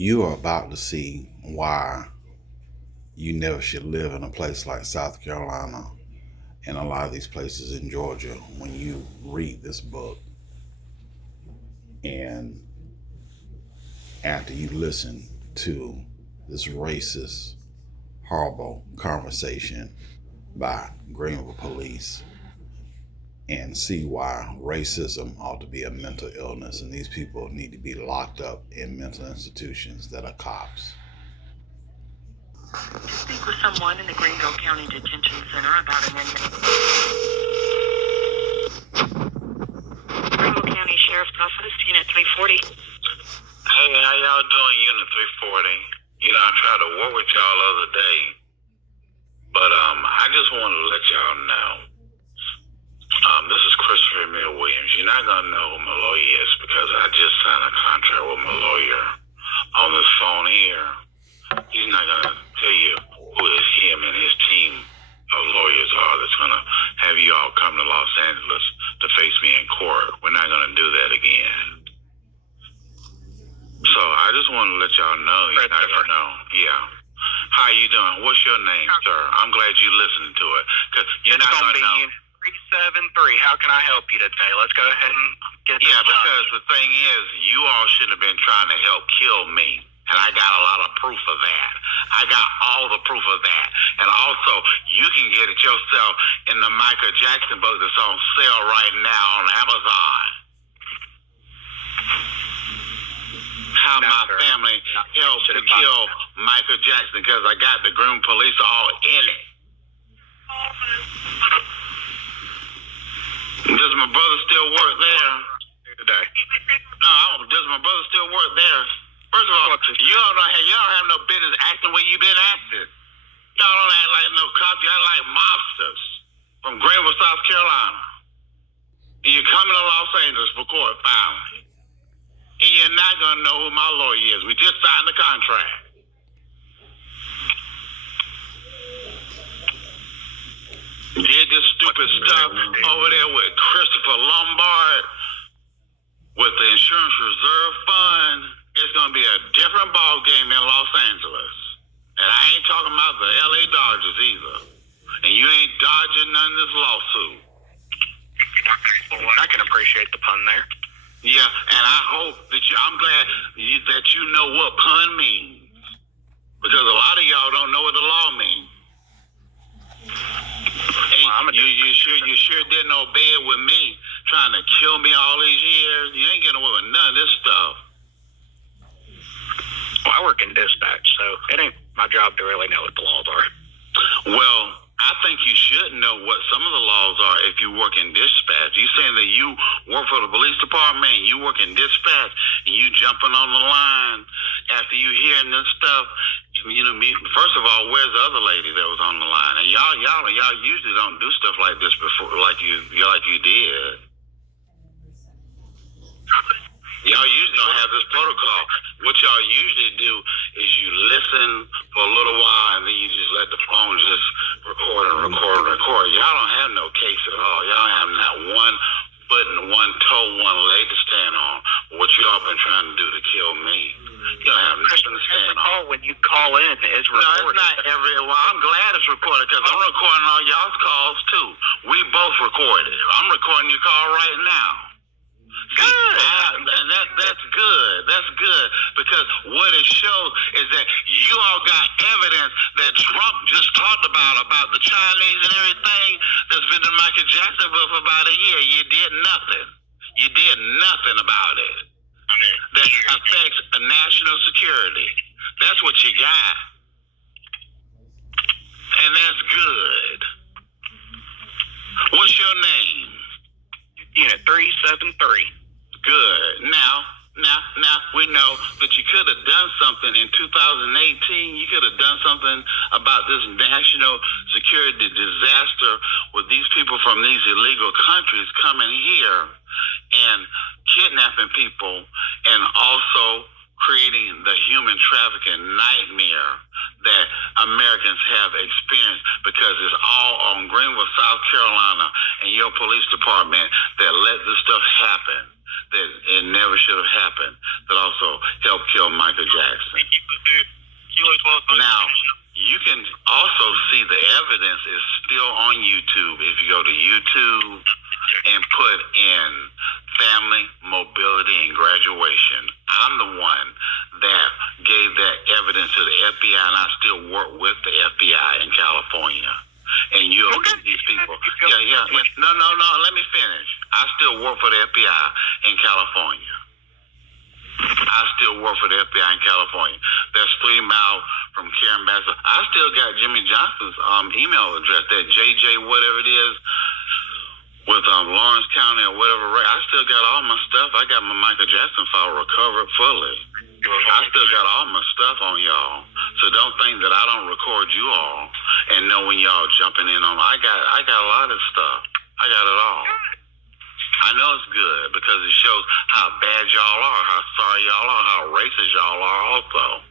You are about to see why you never should live in a place like South Carolina and a lot of these places in Georgia when you read this book and after you listen to this racist, horrible conversation by Greenville police and see why racism ought to be a mental illness and these people need to be locked up in mental institutions that are cops. Speak with someone in the Greenville County Detention Center about an inmate. Greenville County Sheriff's Office, Unit 340. Hey, how y'all doing, Unit 340? I tried to work with y'all the other day, but I just wanted to let y'all know. This is Christopher Emil Williams. You're not gonna know who my lawyer is because I just signed a contract with my lawyer on this phone here. He's not gonna tell you who is him and his team of lawyers are that's gonna have you all come to Los Angeles to face me in court. We're not gonna do that again. So I just want to let y'all know. You're not gonna know. Yeah. How you doing? What's your name, sir? I'm glad you listened to it. Cause you're not gonna know. 373. How can I help you today? Let's go ahead and get this done. Because the thing is, you all shouldn't have been trying to help kill me. And I got a lot of proof of that. I got all the proof of that. And also, you can get it yourself in the Michael Jackson book that's on sale right now on Amazon. How my family helped to kill Michael Jackson because I got the Green police all in it. Does my brother still work there? Today. No, does my brother still work there? First of all, y'all don't have no business acting where you been acting. Y'all don't act like no cops. Y'all like mobsters from Greenville, South Carolina. And you're coming to Los Angeles for court filing. And you're not going to know who my lawyer is. We just signed the contract. Did this stupid stuff over there with Christopher Lombard with the Insurance Reserve Fund. It's going to be a different ball game in Los Angeles. And I ain't talking about the LA Dodgers either. And you ain't dodging none of this lawsuit. I can appreciate the pun there. Yeah, and I hope that I'm glad that you know what pun means. Because a lot of y'all don't know what the law means. Well, you sure didn't obey it with me, trying to kill me all these years. You ain't getting away with none of this stuff. Well, I work in dispatch, so it ain't my job to really know what the laws are. Well, I think you should know what some of the laws are if you work in dispatch. You saying that you work for the police department and you work in dispatch and you jumping on the line after you hearing this stuff. First of all, where's the other lady that was on the line? And y'all usually don't do stuff like this before, like you did. Y'all usually don't have this protocol. What y'all usually do is you listen for a little while and then you just let the phone just record and record and record. Y'all don't have no case at all. Y'all have not one foot and one toe, one leg to stand on. What y'all been trying to do to kill me. You don't have nothing to stand on. When you call in, it's recorded. No, it's not well, I'm glad it's recorded because I'm recording all y'all's calls too. We both recorded. I'm recording your call right now. Good. That's good. That's good. Because what it shows is that you all got evidence that Trump just talked about the Chinese and everything that's been in Michael Jackson for about a year. You did nothing. You did nothing about it. That affects national security. That's what you got. And that's good. What's your name? Unit 373. Good. Now, we know that you could have done something in 2018. You could have done something about this national security disaster with these people from these illegal countries coming here and kidnapping people and also creating the human trafficking nightmare that Americans have experienced because it's all on Greenville, South Carolina and your police department that let this stuff happen. That it never should have happened. that also helped kill Michael Jackson. Now, you can also see the evidence is still on YouTube. If you go to YouTube and put in family, mobility, and graduation, I'm the one that gave that evidence to the FBI, and I still work with the FBI in California. And you'll get these people. Yeah. No. Let me finish. I still work for the FBI in California. I still work for the FBI in California. That's 3 miles from Karen Bassett. I still got Jimmy Johnson's email address, that JJ whatever it is, with Lawrence County or whatever. I still got all my stuff. I got my Michael Jackson file recovered fully. I still got all my stuff on y'all. So don't think that I don't record you all and know when y'all jumping in on. I got a lot of stuff. I got it all. I know it's good because it shows how bad y'all are, how sorry y'all are, how racist y'all are also.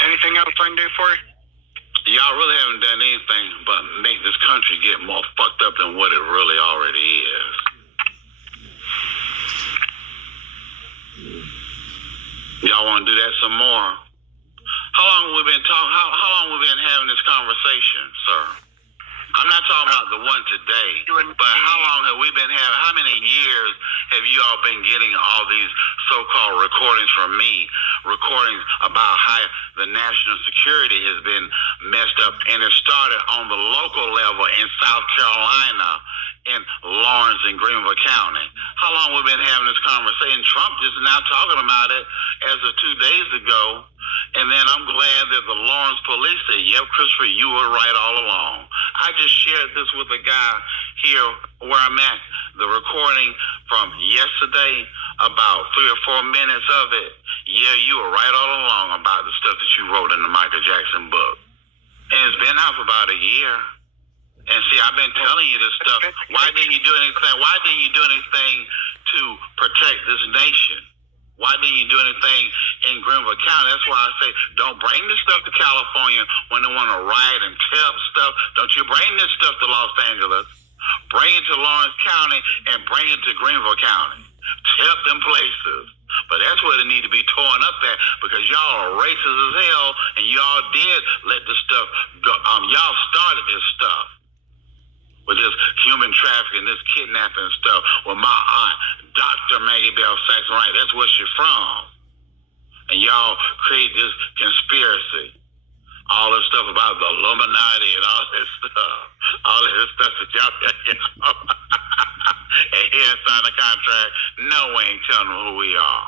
Anything else I can do for you? Y'all really haven't done anything but make this country get more fucked up than what it really already is. Y'all want to do that some more? How long we been talking? How long we been having this conversation, sir? I'm not talking about the one today, but how long have we been having? How many years have you all been getting all these so-called recordings from me? Recordings about how the national security has been messed up, and it started on the local level in South Carolina, in Lawrence and Greenville County. How long we been having this conversation? Trump is now talking about it as of 2 days ago. And then I'm glad that the Lawrence police said, yep, Christopher, you were right all along. I just shared this with a guy here where I'm at, the recording from yesterday, about 3 or 4 minutes of it. Yeah, you were right all along about the stuff that you wrote in the Michael Jackson book. And it's been out for about a year. And see, I've been telling you this stuff. Why didn't you do anything? Why didn't you do anything to protect this nation? Why didn't you do anything in Greenville County? That's why I say, don't bring this stuff to California when they want to riot and tear up stuff. Don't you bring this stuff to Los Angeles. Bring it to Lawrence County and bring it to Greenville County. Tear up them places. But that's where they need to be torn up at, because y'all are racist as hell, and y'all did let this stuff go. Y'all started this stuff with this human trafficking, this kidnapping stuff with my aunt, Dr. Maggie Bell Saxon Wright. That's where she's from. And y'all create this conspiracy. All this stuff about the Illuminati and all this stuff. All this stuff that y'all and here sign a contract. No, we ain't telling them who we are.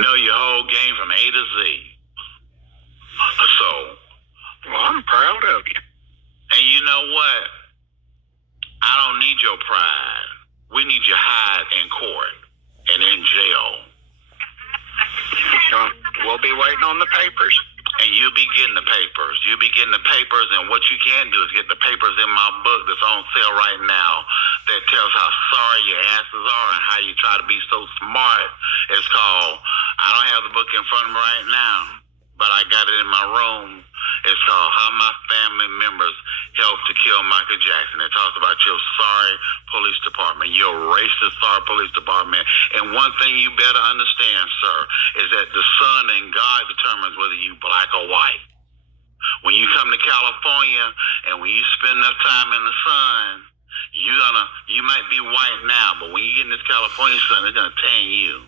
Know your whole game from A to Z. So, Well, I'm proud of you. and you know what? I don't need your pride. We need you hide in court and in jail. So we'll be waiting on the papers. And you'll be getting the papers. You'll be getting the papers, and what you can do is get the papers in my book that's on sale right now that tells how sorry your asses are and how you try to be so smart. It's called, I don't have the book in front of me right now, but I got it in my room. It's called How My Family Members Helped to Kill Michael Jackson. It talks about your sorry police department, your racist sorry police department. And one thing you better understand, sir, is that the sun and God determines whether you black or white. When you come to California and when you spend enough time in the sun, you might be white now, but when you get in this California sun, it's gonna tan you.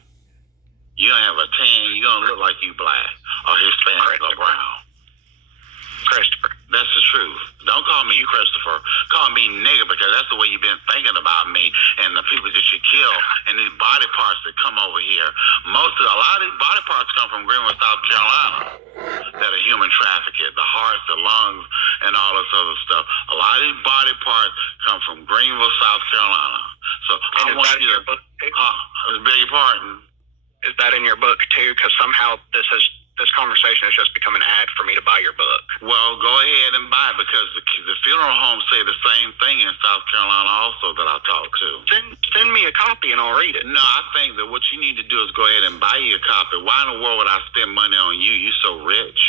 You're gonna have a tan, you're gonna look like you black or Hispanic or brown. Christopher. That's the truth. Don't call me Christopher. Call me nigga, because that's the way you've been thinking about me and the people that you kill and these body parts that come over here. A lot of these body parts come from Greenville, South Carolina, that are human trafficked. The hearts, the lungs, and all this other stuff. A lot of these body parts come from Greenville, South Carolina. So I want you to beg your pardon. Is that in your book too? Because somehow this conversation has just become an ad for me to buy your book. Well, go ahead and buy it, because the funeral homes say the same thing in South Carolina also that I talk to. Send me a copy and I'll read it. No, I think that what you need to do is go ahead and buy you a copy. Why in the world would I spend money on you? You so rich.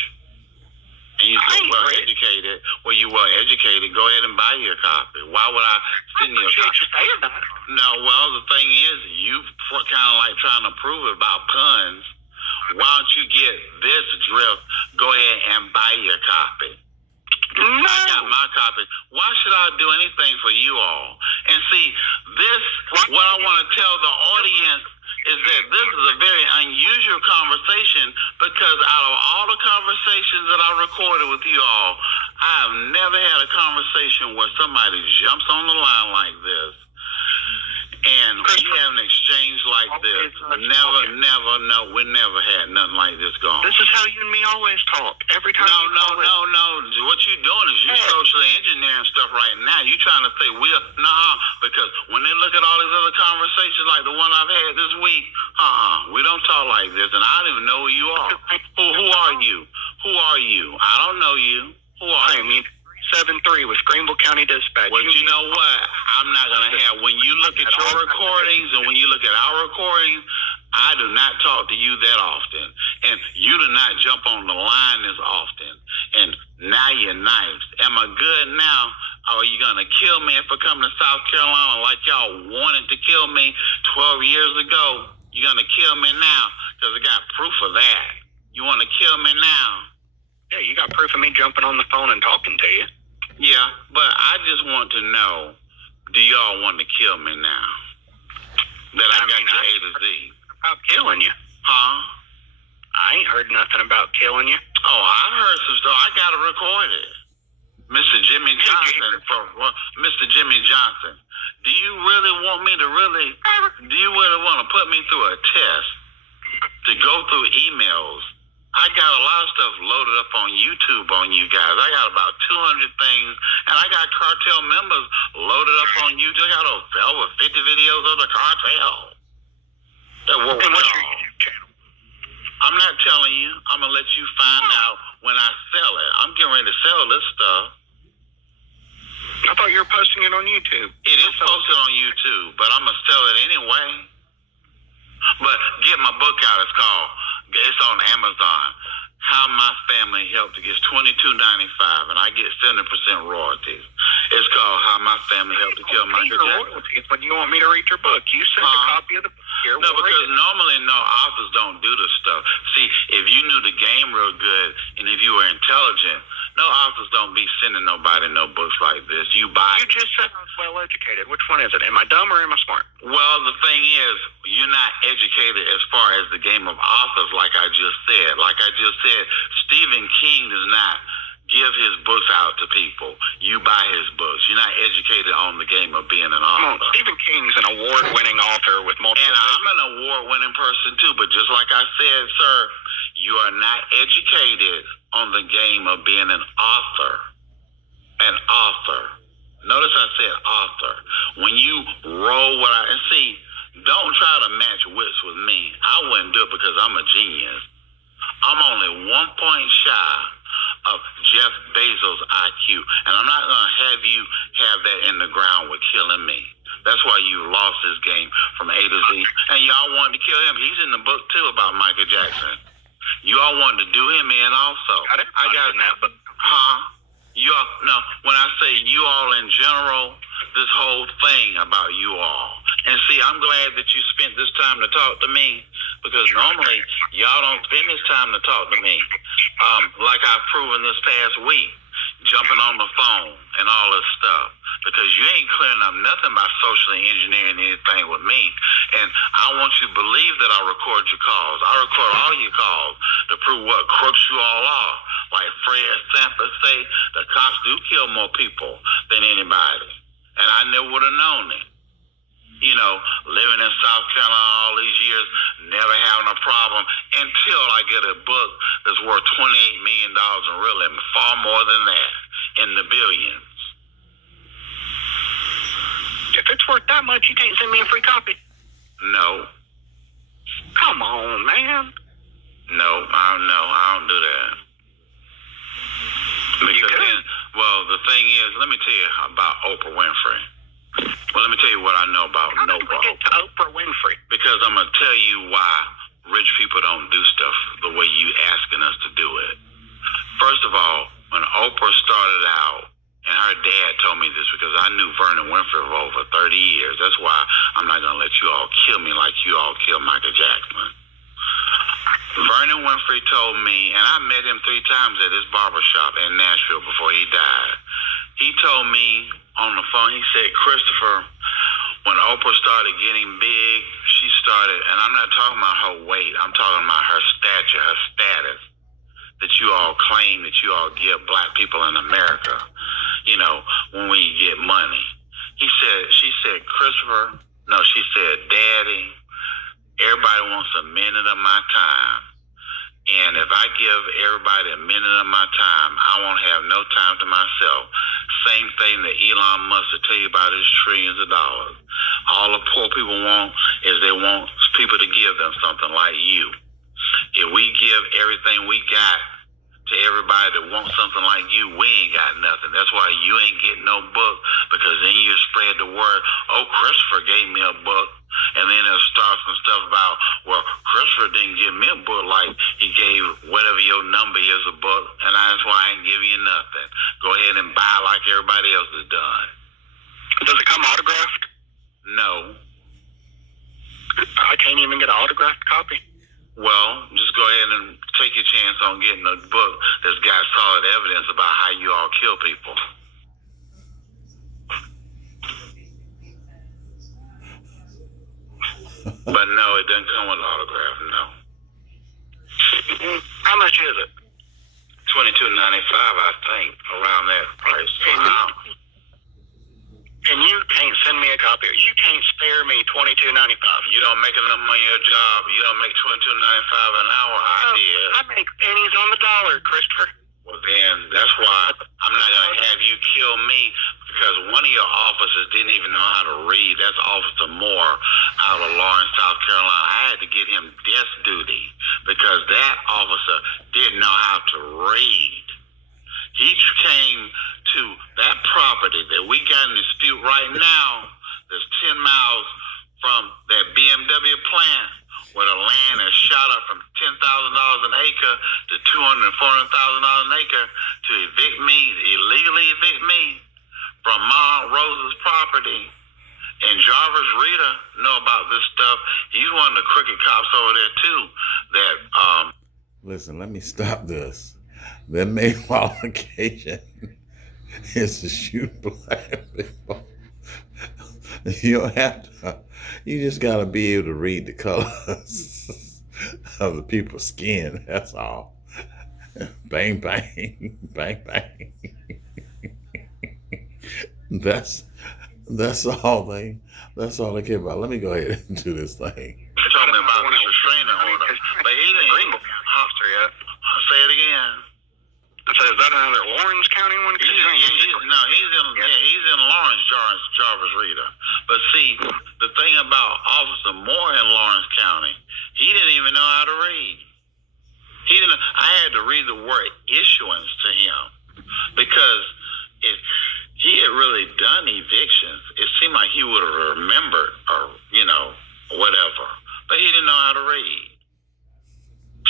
And you so well educated. Well, you well educated. Go ahead and buy your copy. Why would I send you a copy? Saying that. No, well, the thing is, you kind of like trying to prove it about puns. Why don't you get this drift? Go ahead and buy your copy. No. I got my copy. Why should I do anything for you all? And see, this, what I want to tell the audience is that this is a very unusual conversation because out of all the conversations that I recorded with you all, I have never had a conversation where somebody jumps on the line like this. And we have an exchange like this. Never, no, we never had nothing like this going. This is how you and me always talk. Every time. No. What you doing is you socially engineering stuff right now. You trying to say because when they look at all these other conversations like the one I've had this week, we don't talk like this, and I don't even know who you are. Who are you? Who are you? I don't know you. Who are you? 73 with Greenville County Dispatch. Well, you know what? I'm not going to have, when you look at your recordings and when you look at our recordings, I do not talk to you that often. And you do not jump on the line as often. And now you're nice. Am I good now? Or are you going to kill me if I come to South Carolina like y'all wanted to kill me 12 years ago? You're going to kill me now because I got proof of that. You want to kill me now? Yeah, you got proof of me jumping on the phone and talking to you. Yeah, but I just want to know, do y'all want to kill me now? That I got your A to Z. About killing you. Huh? I ain't heard nothing about killing you. Oh, I heard some stuff. I got it recorded. Mr. Jimmy Johnson, Mr. Jimmy Johnson, do you really want to put me through a test to go through emails? I got a lot of stuff loaded up on YouTube on you guys. I got about 200 things, and I got cartel members loaded up on YouTube. I got over 50 videos of the cartel. And what's your YouTube channel? I'm not telling you. I'm going to let you find out when I sell it. I'm getting ready to sell this stuff. I thought you were posting it on YouTube. It is posted on YouTube, but I'm going to sell it anyway. But get my book out. It's on Amazon. How My Family Helped. It gets $22.95, and I get 70% royalties. It's called How My Family Helped to Kill Michael Jackson. Royalties when you want me to read your book. You send a copy of the book here. No, because normally authors don't do this stuff. See, if you knew the game real good, and if you were intelligent, no authors don't be sending nobody no books like this. You buy. You just said I was well educated. Which one is it? Am I dumb or am I smart? Well, the thing is, you're not educated as far as the game of authors, like I just said. Like I just said, Stephen King does not give his books out to people. You buy his books. You're not educated on the game of being an author. Stephen King's an award-winning author with multiple. And I'm an award-winning person too. But just like I said, sir, you are not educated on the game of being an author. An author. Notice I said author. When you roll and see, don't try to match wits with me. I wouldn't do it because I'm a genius. I'm only 1 point shy of Jeff Bezos' IQ. And I'm not going to have you have that in the ground with killing me. That's why you lost this game from A to Z. And y'all wanted to kill him. He's in the book, too, about Michael Jackson. You all wanted to do him in also. I got that, but... You all, no, when I say you all in general, this whole thing about you all. And see, I'm glad that you spent this time to talk to me because normally y'all don't spend this time to talk to me. Like I've proven this past week, jumping on the phone and all this stuff. Because you ain't clearing up nothing by socially engineering anything with me. And I want you to believe that I record your calls. I record all your calls to prove what crooks you all are. Like Fred Sanford say, the cops do kill more people than anybody. And I never would have known it. You know, living in South Carolina all these years, never having a problem until I get a book that's worth $28 million and really far more than that in the billions. If it's worth that much, you can't send me a free copy. No. Come on, man. No, I don't do that. Because then, well, the thing is, let me tell you about Oprah Winfrey. Well, let me tell you what I know about How did we get to Oprah Winfrey? Because I'm going to tell you why rich people don't do stuff the way you asking us to do it. First of all, I knew Vernon Winfrey for over 30 years. That's why I'm not gonna let you all kill me like you all killed Michael Jackson. Vernon Winfrey told me, and I met him 3 times at his barber shop in Nashville before he died. He told me on the phone, he said, Christopher, when Oprah started getting big, she started, and I'm not talking about her weight, I'm talking about her stature, her status, that you all claim that you all give black people in America, you know, when we get money. She said, Christopher, no, she said, Daddy, everybody wants a minute of my time. And if I give everybody a minute of my time, I won't have no time to myself. Same thing that Elon Musk will tell you about his trillions of dollars. All the poor people want is they want people to give them something like you. If we give everything we got to everybody that wants something like you, we ain't got nothing. That's why you ain't getting no book, because then you spread the word, oh, Christopher gave me a book. And then it'll start some stuff about, well, Christopher didn't give me a book like he gave whatever your number is a book, and that's why I ain't giving you nothing. Go ahead and buy like everybody else has done. Does it come autographed? No. I can't even get an autographed copy. Well, just go ahead and take your chance on getting a book that's got solid evidence about how you all kill people. But no, it doesn't come with an autograph, no. How much is it? $22.95, I think, around that price. And you can't send me a copy. You can't spare me $22.95. You don't make enough money in your job. You don't make $22.95 an hour. I did. I make pennies on the dollar, Christopher. Well, then that's why I'm not going to have you kill me, because one of your officers didn't even know how to read. That's Officer Moore out of Lawrence, South Carolina. I had to get him desk duty because that officer didn't know how to read. He came to that property that we got in dispute right now that's 10 miles from that BMW plant, where the land has shot up from $10,000 an acre to $240,000 an acre to illegally evict me from Mount Rose's property. And Jarvis Rita know about this stuff. He's one of the crooked cops over there too. That Listen, let me stop this. Their main qualification is to shoot black people. You don't have to. You just got to be able to read the colors of the people's skin. That's all. Bang, bang, bang, bang. That's all they care about. Let me go ahead and do this thing. You're talking about this restraining order. But he didn't. Greenville officer yet. Say it again. I said, is that another Orange County one? He's in Lawrence, Jarvis Reader. But see, the thing about Officer Moore in Lawrence County, he didn't even know how to read. I had to read the word issuance to him, because if he had really done evictions, it seemed like he would have remembered, or whatever. But he didn't know how to read.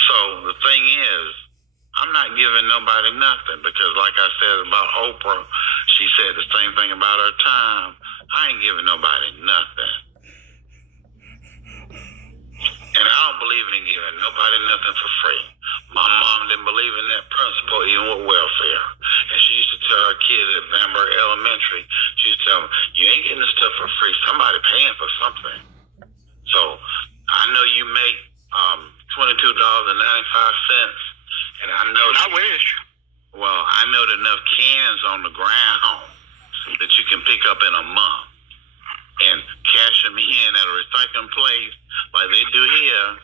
So the thing is, I'm not giving nobody nothing, because like I said about Oprah, she said the same thing about her time. I ain't giving nobody nothing. And I don't believe in giving nobody nothing for free. My mom didn't believe in that principle, even with welfare. And she used to tell her kids at Vanberg Elementary, she used to tell them, you ain't getting this stuff for free. Somebody paying for something. So I know you make $22.95, and I know I wish. Well, I know that enough cans on the ground that you can pick up in a month and cash them in at a recycling place like they do here,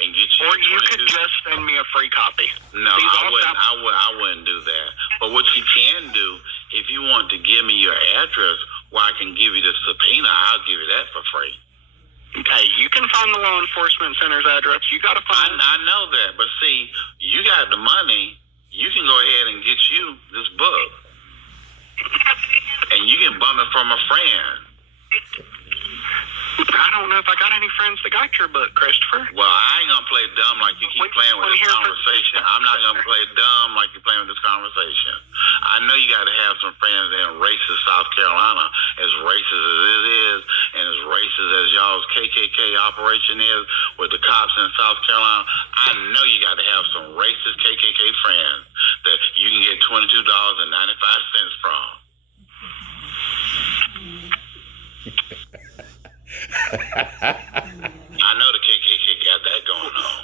and get you. Or you could just send me a free copy. No, I wouldn't do that. But what you can do, if you want to give me your address where I can give you the subpoena, I'll give you that for free. Okay, you can find the law enforcement center's address. You got to find. I know that, but see, you got the money. You can go ahead and get you this book, and you can bum it from a friend. I don't know if I got any friends that got your book, Christopher. Well, I ain't gonna play dumb like you keep playing with this conversation. I'm not gonna play dumb like you're playing with this conversation. I know you got to have some friends in racist South Carolina, as racist as it is, and as racist as y'all's KKK operation is with the cops in South Carolina. I know you got to have some racist KKK friends that you can get $22.95 from. I know the KKK got that going on.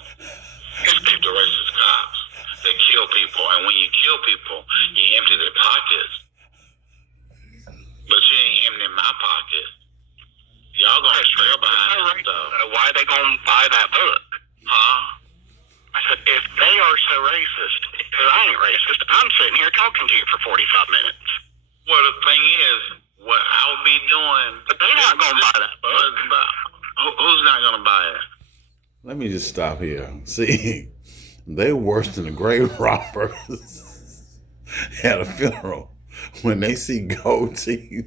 The racist cops. They kill people, and when you kill people, you empty their pockets. But you ain't emptying my pocket. Y'all gonna trail behind this stuff. Why are they gonna buy that book? Huh? I said, if they are so racist, because I ain't racist, I'm sitting here talking to you for 45 minutes. Well, the thing is, what I'll be doing... But they're not gonna buy that book. Who's not gonna buy it? Let me just stop here. See, they worse than the grave robbers at a funeral when they see gold teeth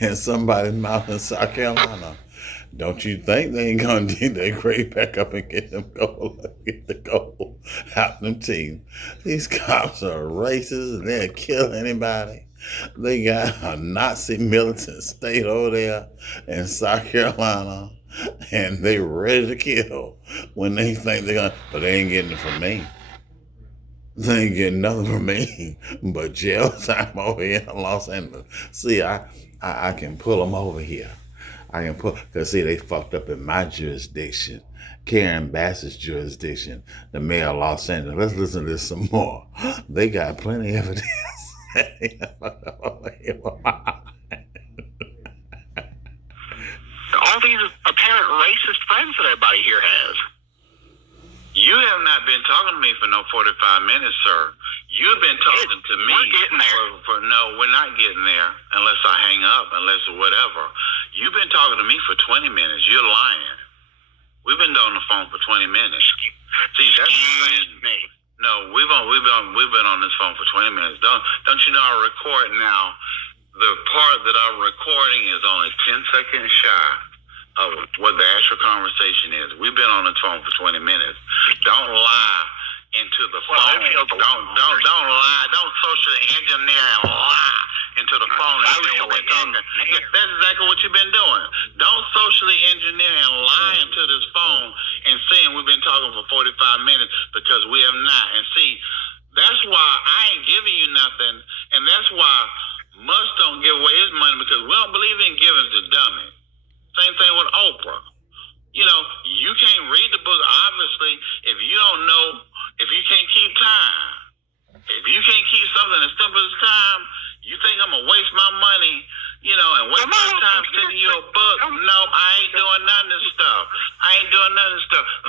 in somebody's mouth in South Carolina. Don't you think they ain't gonna dig their grave back up and get them gold, get the gold out them teeth? These cops are racist and they'll kill anybody. They got a Nazi militant state over there in South Carolina, and they ready to kill when they think they're gonna, but they ain't getting it from me. They ain't getting nothing from me but jail time over here in Los Angeles. See, I can pull them over here. I can pull, because see, they fucked up in my jurisdiction, Karen Bassett's jurisdiction, the mayor of Los Angeles. Let's listen to this some more. They got plenty of evidence. All these apparent racist friends that everybody here has. You have not been talking to me for no 45 minutes, sir. You've been talking to me. We're getting there. No, we're not getting there unless I hang up, unless whatever. You've been talking to me for 20 minutes. You're lying. We've been on the phone for 20 minutes. See, that's the thing. Me. No, we've been on this phone for 20 minutes. Don't you know I record now? The part that I'm recording is only 10 seconds shy of what the actual conversation is. We've been on the phone for 20 minutes. Don't lie into the phone. Don't lie. Don't socially engineer and lie into the phone and say we've been talking. Yeah, that's exactly what you've been doing. Don't socially engineer and lie into this phone and saying we've been talking for 45 minutes because we have not. And see, that's why I ain't giving you nothing, and that's why Musk don't give away his money, because we don't believe in giving to dummies. Same thing with Oprah. You know, you can't read the book, obviously, if you don't know, if you can't keep time. If you can't keep something as simple as time, you think I'm going to waste my money, you know, and waste my time sending you a book? No, I ain't doing none of this stuff.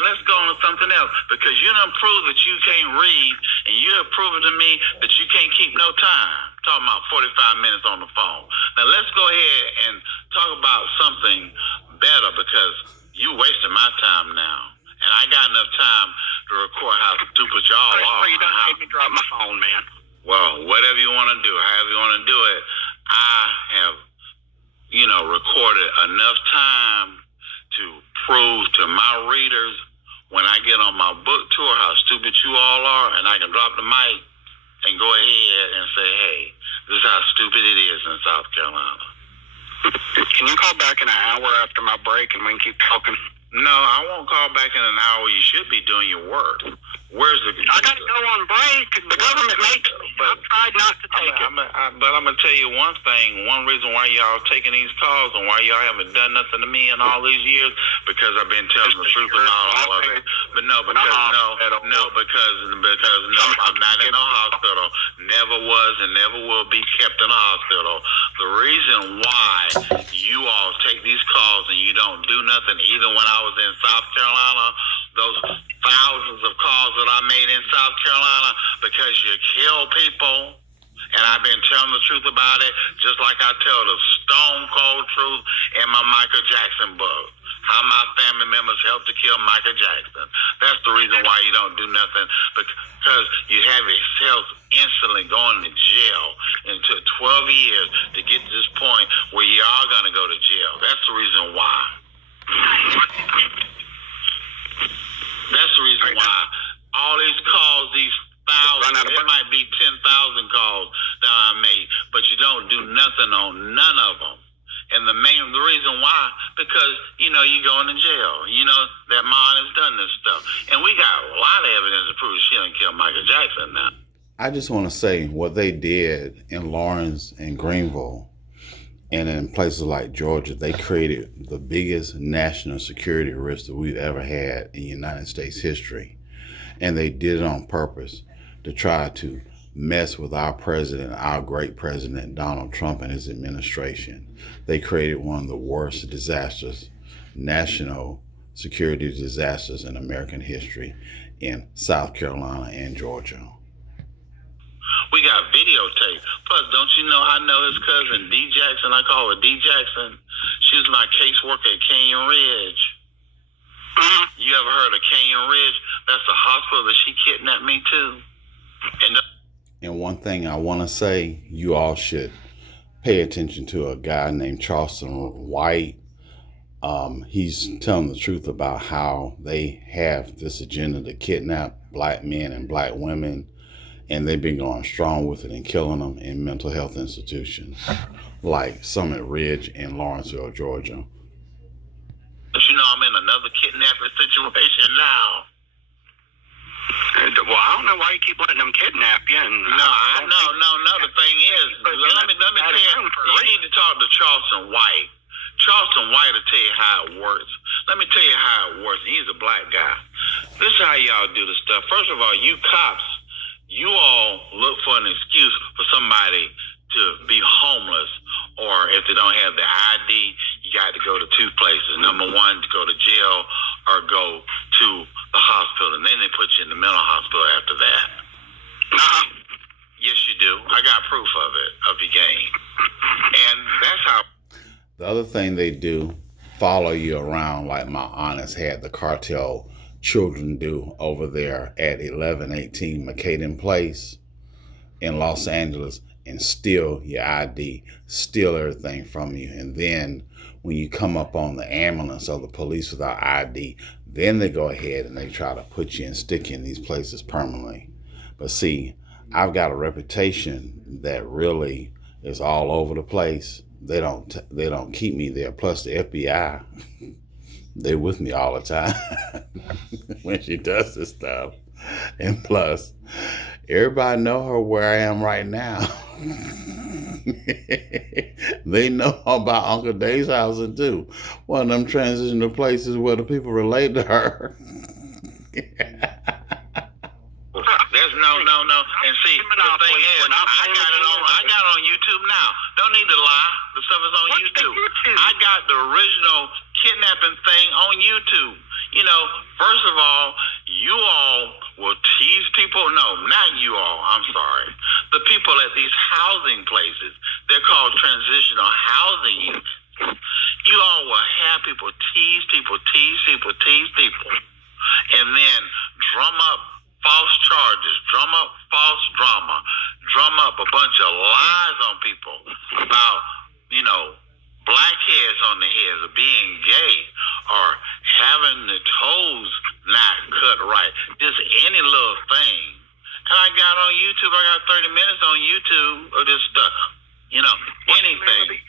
Let's go on to something else, because you done proved that you can't read, and you have proven to me that you can't keep no time. Talking about 45 minutes on the phone. Now, let's go ahead and talk about something better, because you wasting my time now. And I got enough time to record how stupid y'all are. You done made me drop my phone, man. Well, whatever you want to do, however you want to do it, I have, recorded enough time to prove to my readers when I get on my book tour how stupid you all are, and I can drop the mic and go ahead and say, hey, this is how stupid it is in South Carolina. Can you call back in an hour after my break and we can keep talking? No, I won't call back in an hour. You should be doing your work. Where's the... I got to go on break. The government makes me. I've tried not to take it. But I'm going to tell you one thing. One reason why y'all taking these calls and why y'all haven't done nothing to me in all these years, because I've been telling the truth about all of it. But no, because I'm not in a hospital. Never was and never will be kept in a hospital. The reason why you all take these calls and you don't do nothing, even when I was in South Carolina, those thousands of calls that I made in South Carolina, because you kill people, and I've been telling the truth about it, just like I tell the stone cold truth in my Michael Jackson book, how my family members helped to kill Michael Jackson. That's the reason why you don't do nothing, because you have yourself instantly going to jail. It took 12 years to get to this point where you are going to go to jail. That's the reason why. on none of them. And the reason why, because, you going to jail. That mom has done this stuff. And we got a lot of evidence to prove she didn't kill Michael Jackson now. I just want to say what they did in Lawrence and Greenville and in places like Georgia, they created the biggest national security risk that we've ever had in United States history. And they did it on purpose to try to mess with our president, our great president, Donald Trump, and his administration. They created one of the worst disasters, national security disasters in American history in South Carolina and Georgia. We got videotape. Plus, don't you know I know his cousin, D. Jackson. I call her D. Jackson. She was my caseworker at Canyon Ridge. You ever heard of Canyon Ridge? That's the hospital that she kidnapped me to. And one thing I want to say, you all should pay attention to a guy named Charleston White. He's telling the truth about how they have this agenda to kidnap black men and black women, and they've been going strong with it and killing them in mental health institutions like Summit Ridge in Lawrenceville, Georgia. But I'm in another kidnapping situation now. Well, I don't know why you keep letting them kidnap you. No. The thing is, let me tell you, you need to talk to Charleston White. Charleston White will tell you how it works. Let me tell you how it works. He's a black guy. This is how y'all do this stuff. First of all, you cops, you all look for an excuse for somebody to be homeless, or if they don't have the ID, you got to go to two places. Number one, to go to jail or go to the hospital, and then they put you in the mental hospital after that. Yes, you do. I got proof of it, of your game. And that's how. The other thing they do, follow you around like my aunt has had the cartel children do over there at 1118 McCaden Place in Los Angeles, and steal your ID, steal everything from you. And then when you come up on the ambulance or the police without ID, then they go ahead and they try to put you and stick you in these places permanently. But see, I've got a reputation that really is all over the place. They don't keep me there. Plus the FBI, they're with me all the time when she does this stuff. And plus, everybody know her where I am right now. They know about Uncle Dave's house too. One of them transitional places where the people relate to her. There's no. And see, the thing is, I got it on YouTube now. Don't need to lie. The stuff is on YouTube. I got the original kidnapping thing on YouTube. First of all, you all will tease people. No, not you all. I'm sorry. The people at these housing places, they're called transitional housing units. You all will have people tease people, and then drum up false charges, drum up false drama, drum up a bunch of lies on people about, black heads on the heads of being gay or having the toes not cut right. Just any little thing. And I got on YouTube, I got 30 minutes on YouTube of this stuff. Anything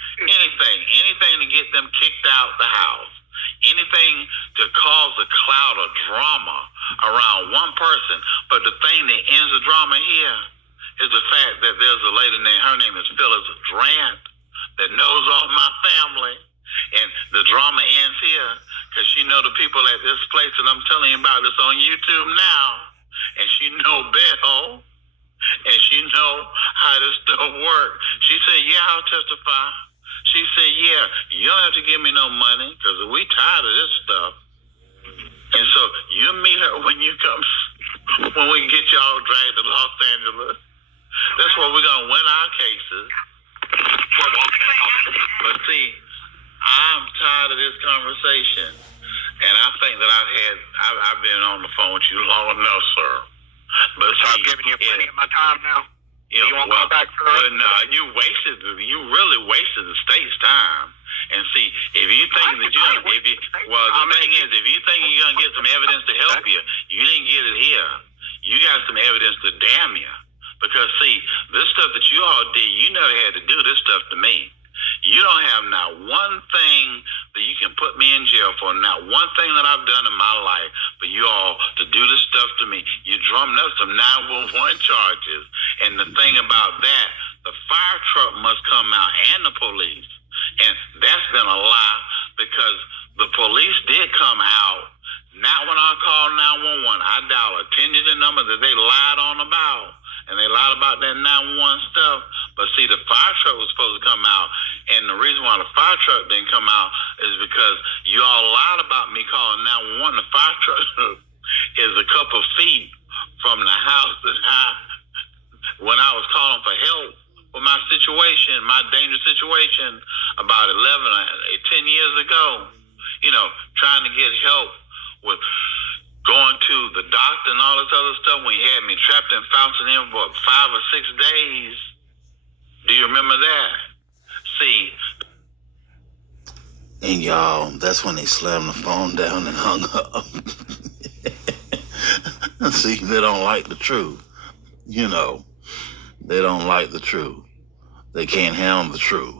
to get them kicked out the house. Anything to cause a cloud of drama around one person. But the thing that ends the drama here is the fact that there's a lady named, her name is Phyllis Drant, that knows all my family. And the drama ends here because she know the people at this place that I'm telling you about that's on YouTube now. And she know Bell. And she know how this stuff works. She said, yeah, I'll testify. She said, yeah, you don't have to give me no money because we tired of this stuff. And so you meet her when you come, when we get y'all dragged to Los Angeles. That's where we're going to win our cases. But see, I'm tired of this conversation. And I think that I've been on the phone with you long enough, sir. But So I'm giving you plenty of my time now. You won't come back for the rest of it? You really wasted the state's time. And see, if you think that the thing is, if you think you're gonna get some evidence to help you, you didn't get it here. You got some evidence to damn you. Because see, this stuff that you all did, you never had to do this stuff to me. You don't have not one thing that you can put me in jail for, not one thing that I've done in my life for you all to do this stuff to me. You drummed up some 911 charges. And the thing about that, the fire truck must come out and the police. And that's been a lie because the police did come out. Not when I called 911. I dialed a 10-digit number that they lied on about. And they lied about that 911 stuff. But see, the fire truck was supposed to come out. And the reason why the fire truck didn't come out is because you all lied about me calling 911. The fire truck is a couple feet from the house that when I was calling for help with my situation, my dangerous situation about 11 or 10 years ago, trying to get help with going to the doctor and all this other stuff when you had me trapped in Fountain Inn for 5 or 6 days. Do you remember that? See. And y'all, that's when they slammed the phone down and hung up. See, they don't like the truth. They don't like the truth. They can't handle the truth.